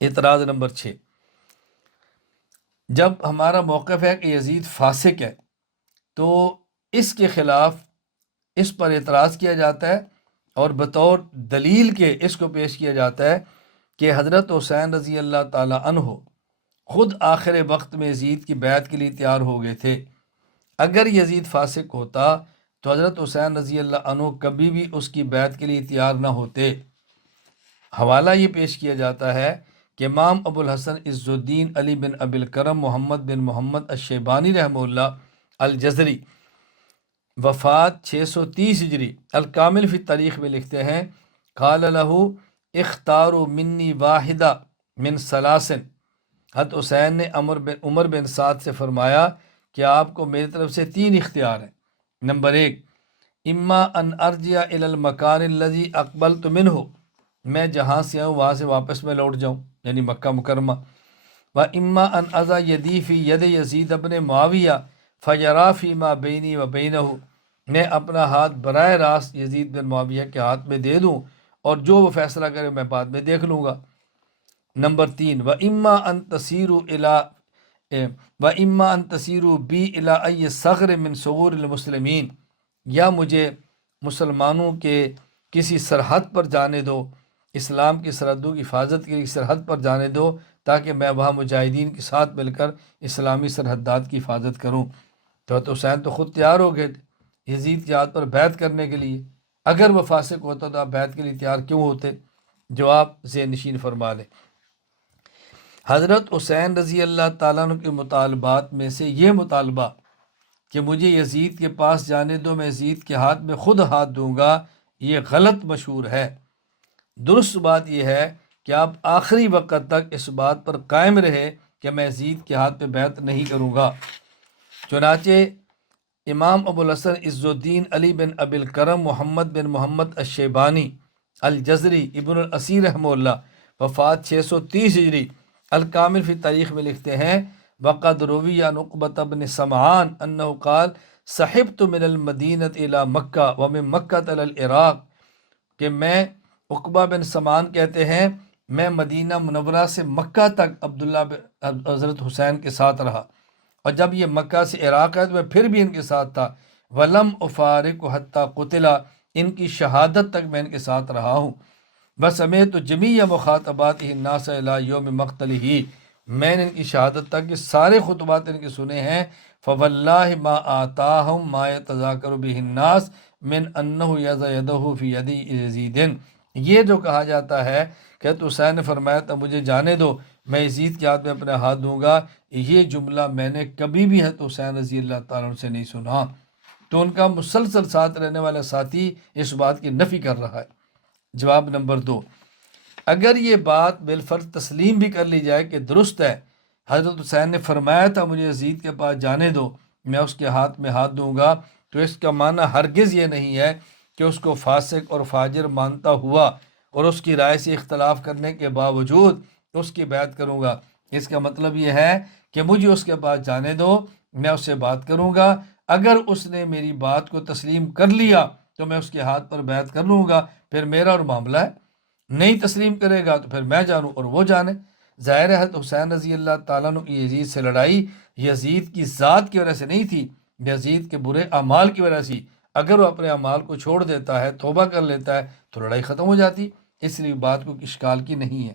اعتراض نمبر 6، جب ہمارا موقف ہے کہ یزید فاسق ہے تو اس کے خلاف اس پر اعتراض کیا جاتا ہے اور بطور دلیل کے اس کو پیش کیا جاتا ہے کہ حضرت حسین رضی اللہ تعالیٰ عنہ خود آخر وقت میں یزید کی بیعت کے لیے تیار ہو گئے تھے۔ اگر یزید فاسق ہوتا تو حضرت حسین رضی اللہ عنہ کبھی بھی اس کی بیعت کے لیے تیار نہ ہوتے۔ حوالہ یہ پیش کیا جاتا ہے کہ امام ابو الحسن عز الدین علی بن ابی الکرم محمد بن محمد الشیبانی رحمہ اللہ الجزری وفات 630 ہجری الکامل فی تاریخ میں لکھتے ہیں، قال لہو اختاروا منی واحدہ من ثلاثن، حضرت حسین نے عمر بن سعد سے فرمایا کہ آپ کو میری طرف سے 3 اختیار ہیں۔ نمبر 1، اما ان ارجع الی المکان الذی اقبلت منہ، میں جہاں سے آؤں وہاں سے واپس میں لوٹ جاؤں، یعنی مکہ مکرمہ۔ و اما ان اضع یدی فی ید یزید ابن معاویہ فیرا فیما بینی و بینہ، میں اپنا ہاتھ براہ راست یزید بن معاویہ کے ہاتھ میں دے دوں اور جو وہ فیصلہ کرے میں بعد میں دیکھ لوں گا۔ نمبر 3، و اما ان تسیروا بی الی ای ثغر من ثغور المسلمین، یا مجھے مسلمانوں کے کسی سرحد پر جانے دو، اسلام کی سرحدوں کی حفاظت کے لیے سرحد پر جانے دو تاکہ میں وہاں مجاہدین کے ساتھ مل کر اسلامی سرحدات کی حفاظت کروں۔ تو حسین تو خود تیار ہو گئے تھے یزید کی ہاتھ پر بیعت کرنے کے لیے، اگر وہ فاسق ہوتا تو آپ بیعت کے لیے تیار کیوں ہوتے؟ جواب ذہن نشین فرما لیں۔ حضرت حسین رضی اللہ تعالیٰ عنہ کے مطالبات میں سے یہ مطالبہ کہ مجھے یزید کے پاس جانے دو، میں یزید کے ہاتھ میں خود ہاتھ دوں گا، یہ غلط مشہور ہے۔ درست بات یہ ہے کہ آپ آخری وقت تک اس بات پر قائم رہے کہ میں یزید کے ہاتھ پہ بیعت نہیں کروں گا۔ چنانچہ امام ابو الحسن عز الدین علی بن ابی الکرم محمد بن محمد الشیبانی الجزری ابن الاسیر رحمہ اللہ وفات 630 ہجری الکامل فی تاریخ میں لکھتے ہیں، وقد روی عن عقبۃ بن سمعان انہ قال صحبت من المدینۃ الی مکہ ومن مکہ الی العراق، کہ میں، عقبہ بن سمعان کہتے ہیں، میں مدینہ منورہ سے مکہ تک عبداللہ حضرت حسین کے ساتھ رہا، اور جب یہ مکہ سے عراق ہے تو میں پھر بھی ان کے ساتھ تھا، ولم افارق حتیٰ قتلا، ان کی شہادت تک میں ان کے ساتھ رہا ہوں۔ وسمعت جمیع مخاطبات الناس الی یوم مقتلہ، میں نے ان کی شہادت تک کے سارے خطبات ان کے سنے ہیں۔ فواللہ ما آتاہم ما یتذاکر بہ الناس من انہ یضع یدہ فی ید یزید، یہ جو کہا جاتا ہے کہ تو حسین نے فرمایا تھا مجھے جانے دو، میں یزید کے ہاتھ میں اپنا ہاتھ دوں گا، یہ جملہ میں نے کبھی بھی حضرت حسین رضی اللہ تعالیٰ عنہ سے نہیں سنا۔ تو ان کا مسلسل ساتھ رہنے والا ساتھی اس بات کی نفی کر رہا ہے۔ جواب نمبر 2، اگر یہ بات بالفرض تسلیم بھی کر لی جائے کہ درست ہے، حضرت حسین نے فرمایا تھا مجھے یزید کے پاس جانے دو، میں اس کے ہاتھ میں ہاتھ دوں گا، تو اس کا معنی ہرگز یہ نہیں ہے کہ اس کو فاسق اور فاجر مانتا ہوا اور اس کی رائے سے اختلاف کرنے کے باوجود اس کی بیعت کروں گا۔ اس کا مطلب یہ ہے کہ مجھے اس کے پاس جانے دو، میں اس سے بات کروں گا، اگر اس نے میری بات کو تسلیم کر لیا تو میں اس کے ہاتھ پر بیعت کر لوں گا، پھر میرا اور معاملہ ہے، نہیں تسلیم کرے گا تو پھر میں جانوں اور وہ جانے۔ ظاہر ہے حضرت حسین رضی اللہ تعالیٰ عنہ کی یزید سے لڑائی یزید کی ذات کی وجہ سے نہیں تھی، یزید کے برے اعمال کی وجہ سے۔ اگر وہ اپنے اعمال کو چھوڑ دیتا ہے، توبہ کر لیتا ہے، تو لڑائی ختم ہو جاتی، اس لیے بات کو اشکال کی نہیں ہے۔